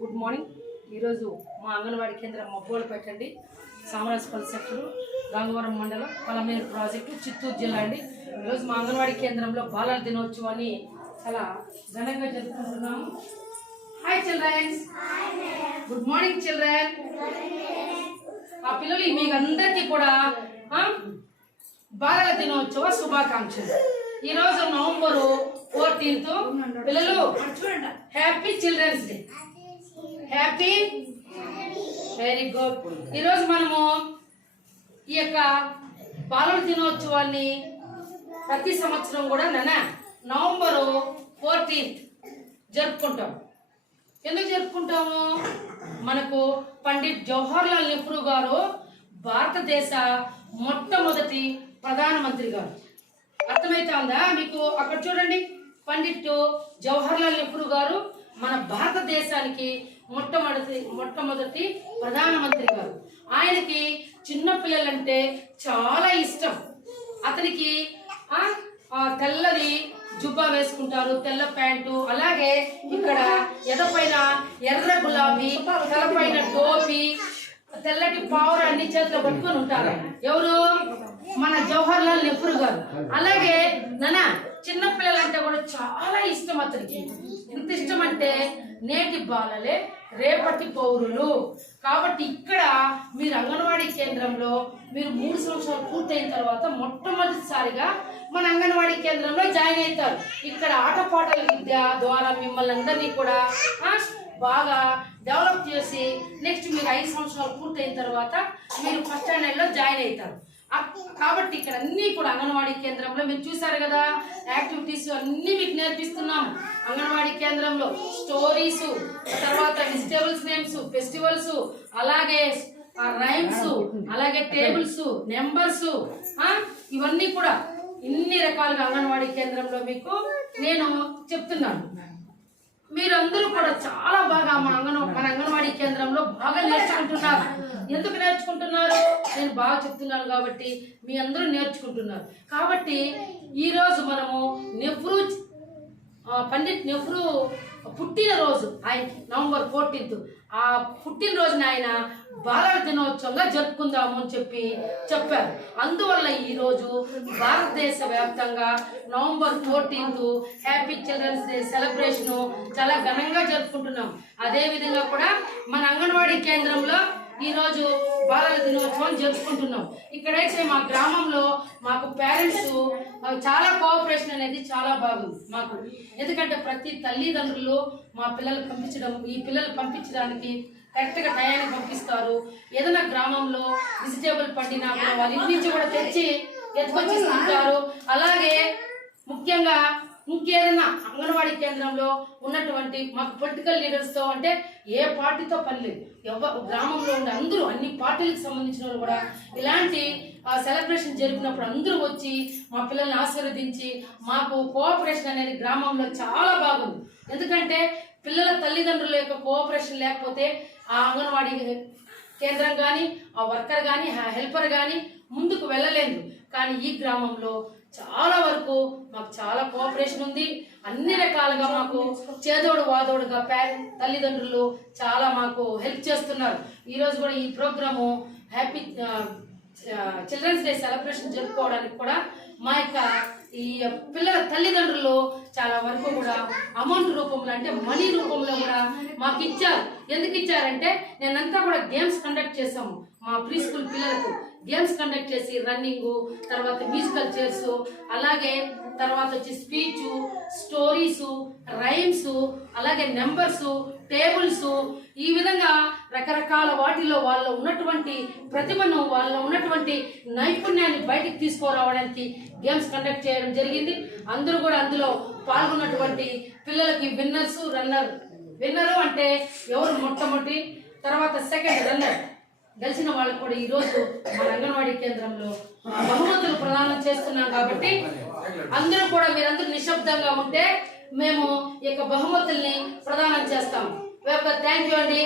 Good morning. ఈరోజు మా అంగన్వాడీ కేంద్రం మబ్బోలు పెట్టండి సామరాజపల్లి సెక్టర్ గంగవరం మండలం పలమేరు ప్రాజెక్టు చిత్తూరు జిల్లా అండి. ఈరోజు మా అంగన్వాడీ కేంద్రంలో బాలల దినోత్సవాన్ని చాలా ఘనంగా జరుపుకుంటున్నాము. Hi children's, good morning children. ఆ పిల్లలు మీకు అందరికీ కూడా బాలల దినోత్సవ శుభాకాంక్షలు. ఈరోజు నవంబర్ 14th పిల్లలు happy children's day. Happy, very good. ఈరోజు మనము ఈ యొక్క బాలల దినోత్సవాన్ని ప్రతి సంవత్సరం కూడా నవంబర్ 14th జరుపుకుంటాం. ఎందుకు జరుపుకుంటాము? మనకు పండిట్ జవహర్లాల్ నెహ్రూ గారు భారతదేశ మొట్టమొదటి ప్రధానమంత్రి గారు. అర్థమైతుందా మీకు? అక్కడ చూడండి, పండిట్ జవహర్లాల్ నెహ్రూ గారు మన భారతదేశానికి మొట్టమొదటి ప్రధానమంత్రి గారు. ఆయనకి చిన్న పిల్లలంటే చాలా ఇష్టం. అతనికి తెల్లది జుబ్బా వేసుకుంటారు, తెల్ల ప్యాంటు, అలాగే ఇక్కడ ఎదపైన ఎర్ర గులాబీ, తలపైన టోపీ, తెల్లటి పావురాన్ని చేతిలో పట్టుకొని ఉంటారు. ఎవరు? మన జవహర్లాల్ నెహ్రూ గారు. అలాగే చిన్న పిల్లలంటే కూడా చాలా ఇష్టం అతనికి. ఎంత ఇష్టం అంటే నేటి బాలలే రేపటి పౌరులు. కాబట్టి ఇక్కడ మీరు అంగన్వాడీ కేంద్రంలో మీరు 3 సంవత్సరాలు పూర్తయిన తర్వాత మొట్టమొదటిసారిగా మన అంగన్వాడీ కేంద్రంలో జాయిన్ అవుతారు. ఇక్కడ ఆటపాటల విద్య ద్వారా మిమ్మల్ని అందరినీ కూడా బాగా డెవలప్ చేసి నెక్స్ట్ మీరు 5 సంవత్సరాలు పూర్తయిన తర్వాత మీరు ఫస్ట్ స్టాండర్డ్లో జాయిన్ అవుతారు. కాబట్టి ఇక్కడ అన్ని కూడా అంగన్వాడీ కేంద్రంలో మీరు చూసారు కదా, యాక్టివిటీస్ అన్ని మీకు నేర్పిస్తున్నాం. అంగన్వాడీ కేంద్రంలో స్టోరీస్, తర్వాత వెజిటేబుల్స్ నేమ్స్, ఫెస్టివల్స్, అలాగే రైమ్స్, అలాగే టేబుల్స్, నెంబర్స్, ఇవన్నీ కూడా ఇన్ని రకాలుగా అంగన్వాడీ కేంద్రంలో మీకు నేను చెప్తున్నాను. మీరందరూ కూడా చాలా బాగా మన అంగన్వాడీ కేంద్రంలో బాగా నేర్చుకుంటున్నారు. ఎందుకు నేర్చుకుంటున్నారు? నేను బాగా చెప్తున్నాను కాబట్టి మీ అందరూ నేర్చుకుంటున్నారు. కాబట్టి ఈరోజు మనము పండిట్ నెహ్రూ పుట్టినరోజు ఆయనకి నవంబర్ 14th. ఆ పుట్టినరోజున ఆయన బాలల దినోత్సవంగా జరుపుకుందాము అని చెప్పారు. అందువల్ల ఈరోజు భారతదేశ వ్యాప్తంగా November 14th happy children's day celebration చాలా ఘనంగా జరుపుకుంటున్నాం. అదేవిధంగా కూడా మన అంగన్వాడీ కేంద్రంలో ఈరోజు బాలల దినోత్సవం జరుపుకుంటున్నాం. ఇక్కడైతే మా గ్రామంలో మాకు పేరెంట్స్ చాలా కోఆపరేషన్ అనేది చాలా బాగుంది మాకు. ఎందుకంటే ప్రతి తల్లిదండ్రులు మా ఈ పిల్లలు పంపించడానికి కరెక్ట్గా టయానికి పంపిస్తారు. ఏదైనా గ్రామంలో వెజిటేబుల్ పండినా వాళ్ళ ఇంటి నుంచి కూడా ఎత్తుకొచ్చి తింటారు. అలాగే ముఖ్యంగా ఇంకేదైనా అంగన్వాడీ కేంద్రంలో ఉన్నటువంటి మాకు పొలిటికల్ లీడర్స్తో అంటే ఏ పార్టీతో పని లేదు, గ్రామంలో ఉండే అందరూ అన్ని పార్టీలకు సంబంధించిన వాళ్ళు కూడా ఇలాంటి సెలబ్రేషన్ జరిపినప్పుడు అందరూ వచ్చి మా పిల్లల్ని ఆశీర్వదించి మాకు కోఆపరేషన్ అనేది గ్రామంలో చాలా బాగుంది. ఎందుకంటే పిల్లల తల్లిదండ్రుల యొక్క కోఆపరేషన్ లేకపోతే ఆ అంగన్వాడీ కేంద్రం కానీ, ఆ వర్కర్ కానీ, ఆ హెల్పర్ కానీ ముందుకు వెళ్ళలేదు. కానీ ఈ గ్రామంలో చాలా వరకు మాకు చాలా కోఆపరేషన్ ఉంది. అన్ని రకాలుగా మాకు చేదోడు వాదోడుగా తల్లిదండ్రులు చాలా మాకు హెల్ప్ చేస్తున్నారు. ఈరోజు కూడా ఈ programme happy children's day celebration జరుపుకోవడానికి కూడా మా యొక్క ఈ పిల్లల తల్లిదండ్రులు చాలా వరకు కూడా అమౌంట్ రూపంలో అంటే మనీ రూపంలో కూడా మాకు ఇచ్చారు. ఎందుకు ఇచ్చారంటే నేనంతా కూడా గేమ్స్ కండక్ట్ చేసాము. మా ప్రీ స్కూల్ పిల్లలకు గేమ్స్ కండక్ట్ చేసి రన్నింగ్, తర్వాత మ్యూజికల్ చైర్స్, అలాగే తర్వాత వచ్చి స్పీచ్, స్టోరీస్, రైమ్స్, అలాగే నెంబర్స్, టేబుల్స్, ఈ విధంగా రకరకాల వాటిలో వాళ్ళ ఉన్నటువంటి ప్రతిభను, వాళ్ళ ఉన్నటువంటి నైపుణ్యాన్ని బయటికి తీసుకురావడానికి గేమ్స్ కండక్ట్ చేయడం జరిగింది. అందరూ కూడా అందులో పాల్గొన్నటువంటి పిల్లలకి విన్నరు అంటే ఎవరు మొట్టమొదటి, తర్వాత సెకండ్ రన్నర్ గెలిచిన వాళ్ళకు కూడా ఈరోజు మన అంగన్వాడీ కేంద్రంలో బహుమతులు ప్రదానం చేస్తున్నాం. కాబట్టి అందరూ కూడా మీరందరూ నిశ్శబ్దంగా ఉంటే మేము ఈ యొక్క బహుమతుల్ని ప్రదానం చేస్తాం. థ్యాంక్ యూ అండి.